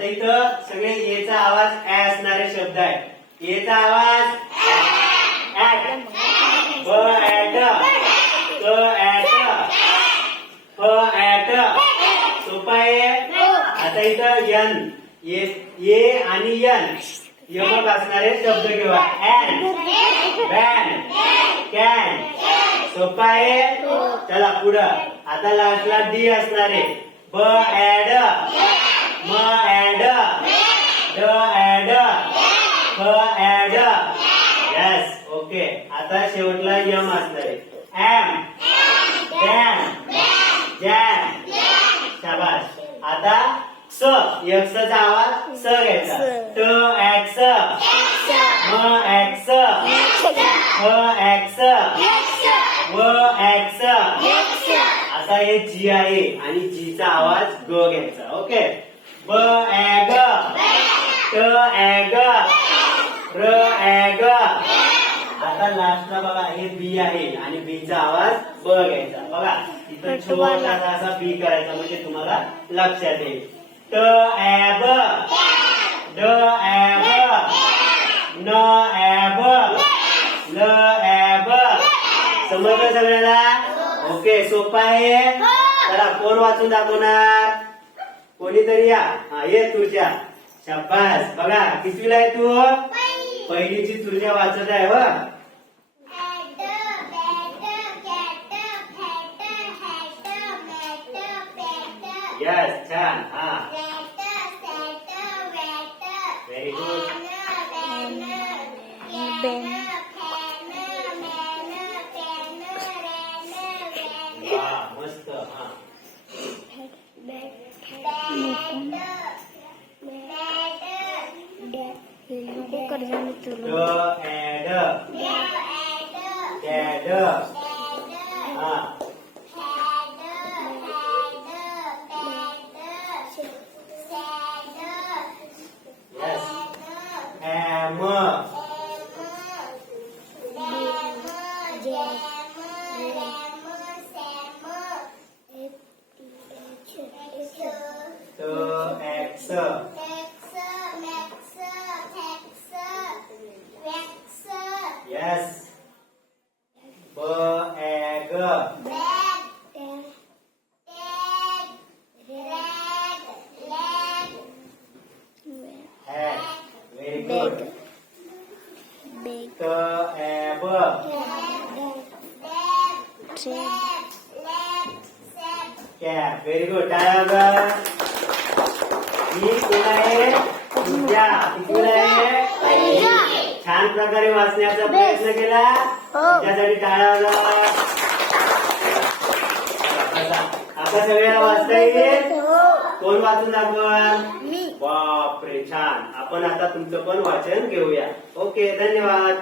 आता इथं सगळे एचा आवाज ऍ असणारे शब्द आहे एचा आवाज ऍट ब ऍट क ऍट फ ऍट सोपा आहे? आता इथं यन. ये ये आणि यन. यमक असणारे शब्द घेऊया ऍन बॅन. कॅन. सोपा आहे? चला पुढं. आता लास्टला डी असणारे. ब ऍड म ऍड ड ऍड फ ऍड यस ओके आता शेवटला यम असणारे एम डॅम जॅम शाबास. आता स. यक्षचा आवाज स घ्यायचा. ट ऍक्स म ऍक्स फ ऍक्स व ऍक्स आता हे जी आहे आणि जीचा आवाज ग घ्यायचा. ओके ब ऍग ट ऍग र ऍग आता लास्टला बघा हे बी आहे आणि बीचा आवाज ब घ्यायचा. बघा इथं छोटासा असा बी करायचा म्हणजे तुम्हाला लक्षात येईल. ट ऍब ड ऍब न ऍब ल ऍब समजलं सगळ्याला? ओके सोपा आहे. चला कोण वाचून दाखवणार. कोणीतरी या. हा ये तुझ्या शाबास. बघा कितवीला आहे तू? पहिलीची तुझ्या वाचत आहे व यस छान. हा. व्हेरी गुड वा मस्त हा dad yes bag had very good tab cap very good टाळ्या वाजवा. ही कोण आहे पूजा कितवीला आहे छान प्रकारे वाचण्याचा प्रयत्न केला. त्यासाठी टाळ्या वाजवा. बसा. आता सगळ्याला वाचता येईल. कोण वाचून दाखवा बापरे छान. आपण आता तुमचं पण वाचन घेऊया. ओके धन्यवाद.